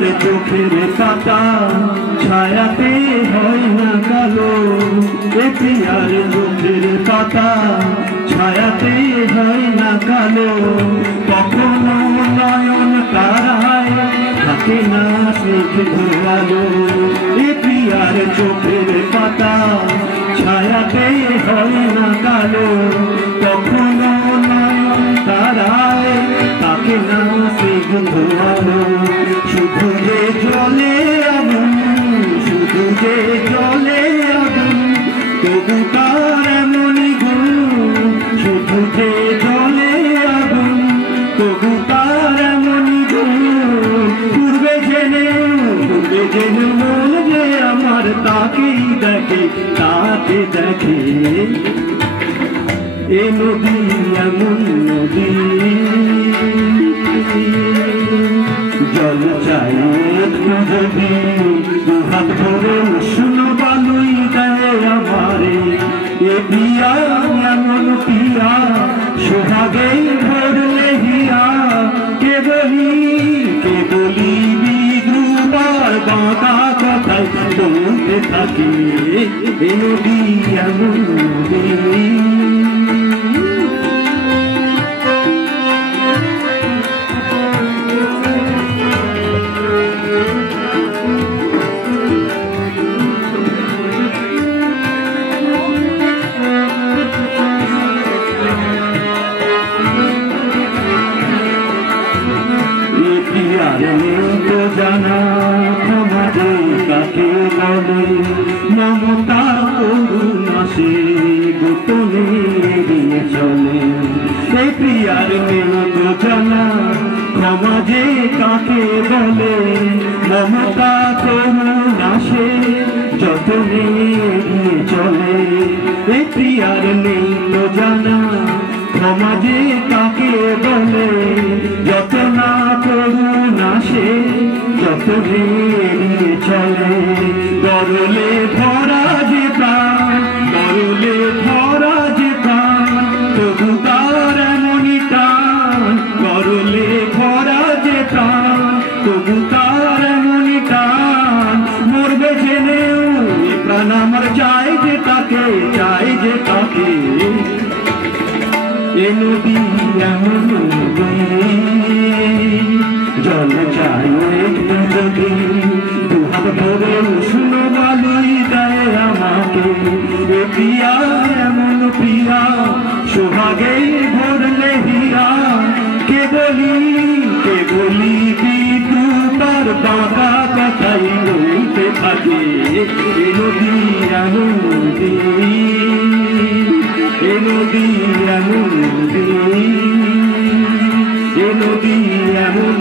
Peer চোখের পাতা ছায়াতে হয় না কালো, এ পিয়ার চোখের পাতা ছায়াতে হয় না কালো। কখনো নয়ন তারায় থাকে না স্নিগ্ধ আলো, এ পিয়ার চোখের পাতা ছায়াতে হয় না কালো। কখনো নয়ন তারায় থাকে না স্নিগ্ধ আলো। শুধু যে জলে আগুন, শুধু যে জলে আগুন, তবু তার এমনই গুণ। শুধু যে জলে আগুন, তবু তার এমনই গুণ। পূর্বে জেনে মন যে আমার তাকেই দেখে, তাকে দেখে। এ নদী এমন নদী, জল চাই একটু যদি, দুহাত ভরে উষ্ণ বালুই দেয় আমারে। এ পিয়া এমন পিয়া, সোহাগেই ভরলে হিয়া। কে বলি বিদ্রুপার বাঁকা কথায় বলতে থাকি। এ নদী এমন নদী। জানা ক্ষমারে কাকে বলে, মমতা করুণা সে গোপনে এগিয়ে চলে। এ প্রিয়ার মেঘ জানা ক্ষমা যে কাকে বলে, মমতা করুণা সে যতনে এগিয়ে চলে। এ প্রিয়ার নেই তো জানা ক্ষমা যে কাকে বলে, যত না করুণা সে যতনে এগিয়ে চলে। গরলে ভরা যে প্রাণ, গরলে ভরা যে প্রাণ, তবু তার এমনই টান। গরলে ভরা যে প্রাণ, তবু তার এমনই টান। মরবে জেনেও এ প্রাণ আমার চাই যে তাকে, চাই যে তাকে। এ নদী এমন নদী, জল চাই একটু যদি, দুহাত ভরে উষ্ণ বালুই দেয় আমাকে। এ পিয়া এমন পিয়া, সোহাগেই ভরলে হিয়া। কে বলি বিদ্রুপার বাঁকা কথাই বলতে থাকে। এ নদী এমন নদী, এ নদী এমন নদী, এ নদী এমন